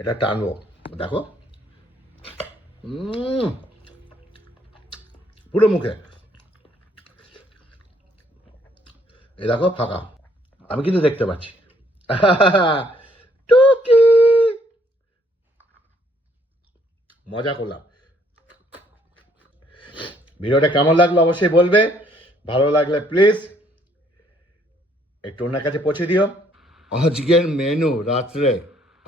এটা টানবো। দেখো। পুরো মুখে। এই দেখো, ফাঁকা। আমি কিন্তু দেখতে পাচ্ছি। মজা করলাম। ভিডিওটা কেমন লাগল অবশ্যই বলবে। ভালো লাগলে প্লিজ একটু ওনার কাছে পৌঁছে দিও। আজকের মেনু রাত্রে।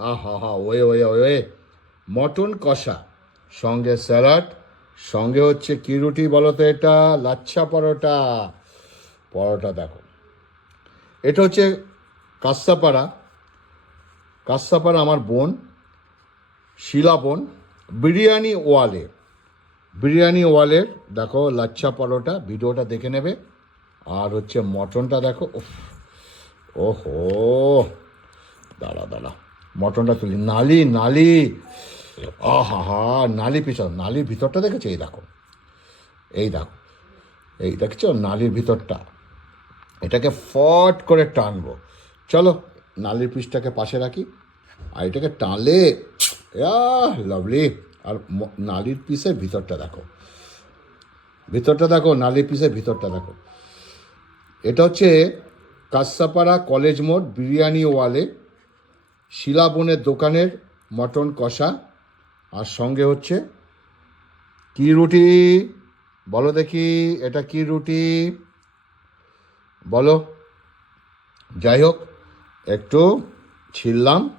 আহা হা হা ওয়ে ওয়ে ওয়ে। মটন কষা, সঙ্গে স্যালাড, সঙ্গে হচ্ছে কি রুটি বলো তো এটা? লাচ্ছা পরোটা। পরোটা দেখো। এটা হচ্ছে কাস্সাপাড়া কাস্সাপাড়া আমার বোন, শিলা বোন, বিরিয়ানি ওয়ালে। বিরিয়ানি ওয়ালের, দেখো, লাচ্ছা পরোটা, ভিডিওটা দেখে নেবে। আর হচ্ছে মটনটা দেখো ওহো, দাঁড়া দাঁড়া। মটনটা তুলি। নালি নালি। আহা হা নালি পিছন, নালির ভিতরটা দেখেছ? এই দেখো। এই দেখো। এই দেখছ? নালির ভিতরটা। এটাকে ফট করে টানবো। চলো, নালির পিসটাকে পাশে রাখি। আর এটাকে টানলে লাভলি আর নালির পিসের ভিতরটা দেখো। ভিতরটা দেখো, নালির পিসের ভিতরটা দেখো। এটা হচ্ছে কাস্সাপাড়া কলেজ মোড় বিরিয়ানি ওয়ালে শিলাবনের দোকানের মটন কষা আর সঙ্গে হচ্ছে কি রুটি? বলো দেখি, এটা কি রুটি? বলো। যাই হোক, একটু ছিললাম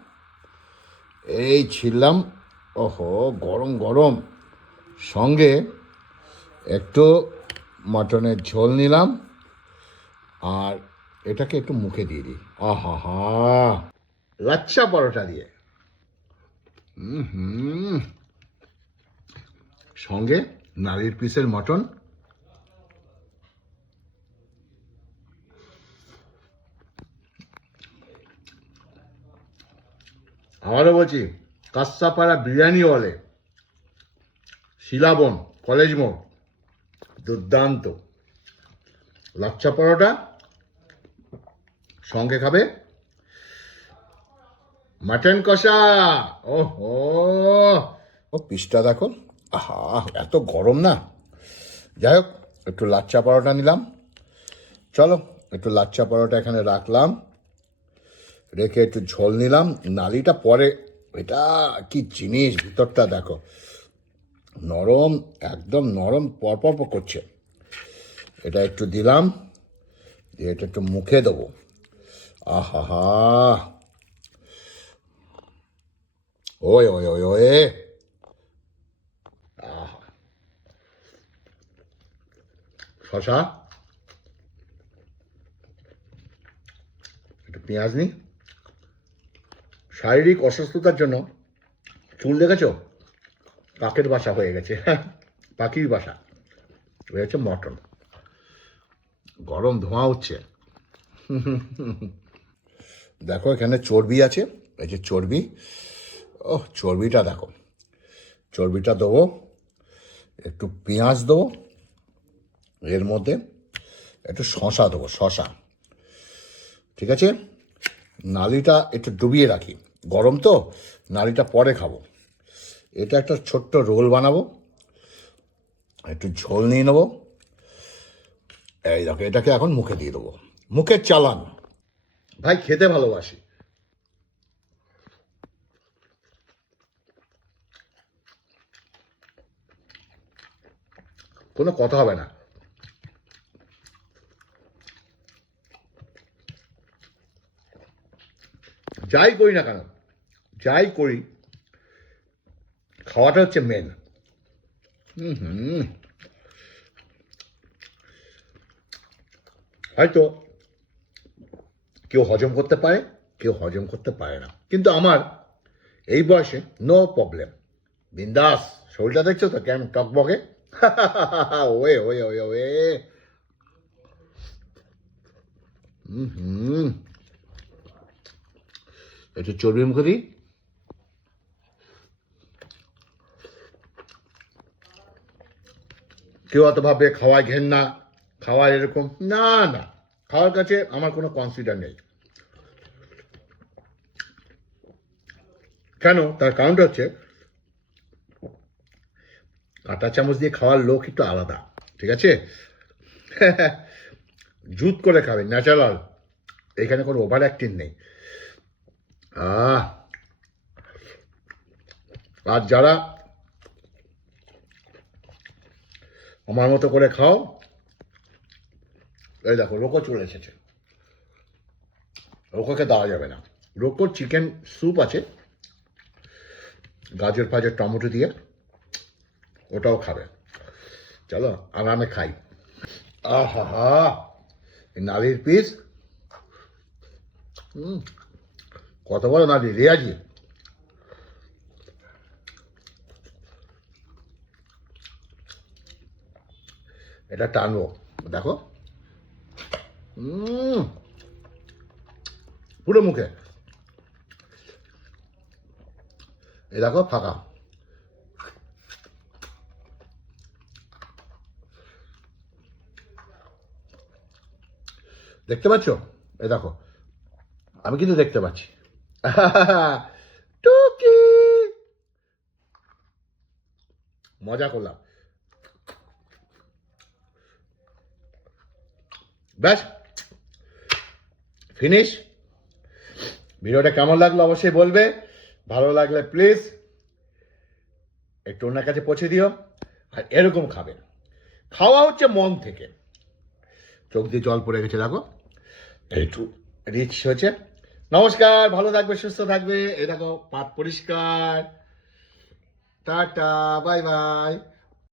এই ছিললাম ওহো, গরম গরম। সঙ্গে একটু মটনের ঝোল নিলাম। আর এটাকে একটু মুখে দিয়ে দিই। আহা হা লাচ্ছা পরোটা দিয়ে। হুম হুম। সঙ্গে নারীর পিসের মটন। আবারও বলছি কাস্সাপাড়া বিরিয়ানি হলে শিলাবন কলেজ মোড় দুর্দান্ত। লাচ্ছা পরোটা সঙ্গে খাবে মাটন কষা। ওহো। ও, পিসটা দেখো। আহা, এত গরম না। যাই হোক, একটু লাচ্চা পরোটা নিলাম। চলো, একটু লাচ্চা পরোটা এখানে রাখলাম। রেখে একটু ঝোল নিলাম। নালিটা পরে, এটা কি জিনিস ভিতরটা দেখো। নরম, একদম নরম পরপর পর করছে। এটা একটু দিলাম, দিয়ে এটা একটু মুখে দেবো। আহা হা। ওই ওই ওই আহা। শশা একটু পেঁয়াজ নিই শারীরিক অসুস্থতার জন্য চুল দেখেছ? কাকের বাসা হয়ে গেছে। পাখির বাসা। হয়ে হচ্ছে মটন। গরম ধোঁয়া উঠছে দেখো এখানে চর্বি আছে। এই যে চর্বি। ও চর্বিটা দেখো। চর্বিটা দেবো, একটু পেঁয়াজ দেবো, এর মধ্যে একটু শশা দেবো শশা ঠিক আছে? নালিটা একটু ডুবিয়ে রাখি। গরম তো, নালিটা পরে খাব। এটা একটা ছোট্ট রোল বানাবো। একটু ঝোল নিয়ে নেব। এই দেখো, এটাকে এখন মুখে দিয়ে দেবো। মুখের চালান। ভাই, খেতে ভালোবাসি। কোনো কথা হবে না। যাই করি না কেন, যাই করি, খাওয়াটা হচ্ছে মেন হয়তো কেউ হজম করতে পারে, কেউ হজম করতে পারে না। কিন্তু আমার এই বয়সে নো প্রবলেম বিন্দাস, শরীরটা দেখছ তো কেমন টকবকে? ওয়ে ওয়ে ওয়ে হুম হুম একটু চর্বি মুখে দিই কেউ অত ভাবে খাওয়ায় ঘেন না খাওয়ায় এরকম না না খাওয়ার কাছে আমার কোনো কনসিডার নেই কেন তার কারণটা হচ্ছে কাঁটা চামচ দিয়ে খাওয়ার লোক একটু আলাদা, ঠিক আছে? জুত করে খাবে ন্যাচারাল এখানে কোনো ওভার অ্যাক্টিং নেই। আর যারা আমার মতো করে খাও, এই দেখো, রোকো চলে এসেছে। রোকোকে দেওয়া যাবে না। রোকোর চিকেন স্যুপ আছে, গাজর ফাজর টমেটো দিয়ে। ওটাও খাবে। চলো, আরামে খাই। আহা হা পিস। হুম কত বড় নালি রেয়াজি এটা টানবো, দেখো। পুরো মুখে। এই দেখো, ফাঁকা। দেখতে পাচ্ছ? এই দেখো। আমি কিন্তু দেখতে পাচ্ছি। টুকি। মজা করলাম। ব্যাস। ফিনিশ। ভিডিওটা কেমন লাগল অবশ্যই বলবে। ভালো লাগলে প্লিজ একটু ওনার কাছে পৌঁছে দিও আর এরকম খাবেন খাওয়া হচ্ছে মন থেকে। চোখ দিয়ে জল পড়ে গেছে, দেখো। একটু রিচ হয়েছে। নমস্কার, ভালো থাকবে, সুস্থ থাকবে। এই দেখো, পাত পরিষ্কার। Tata, bye bye.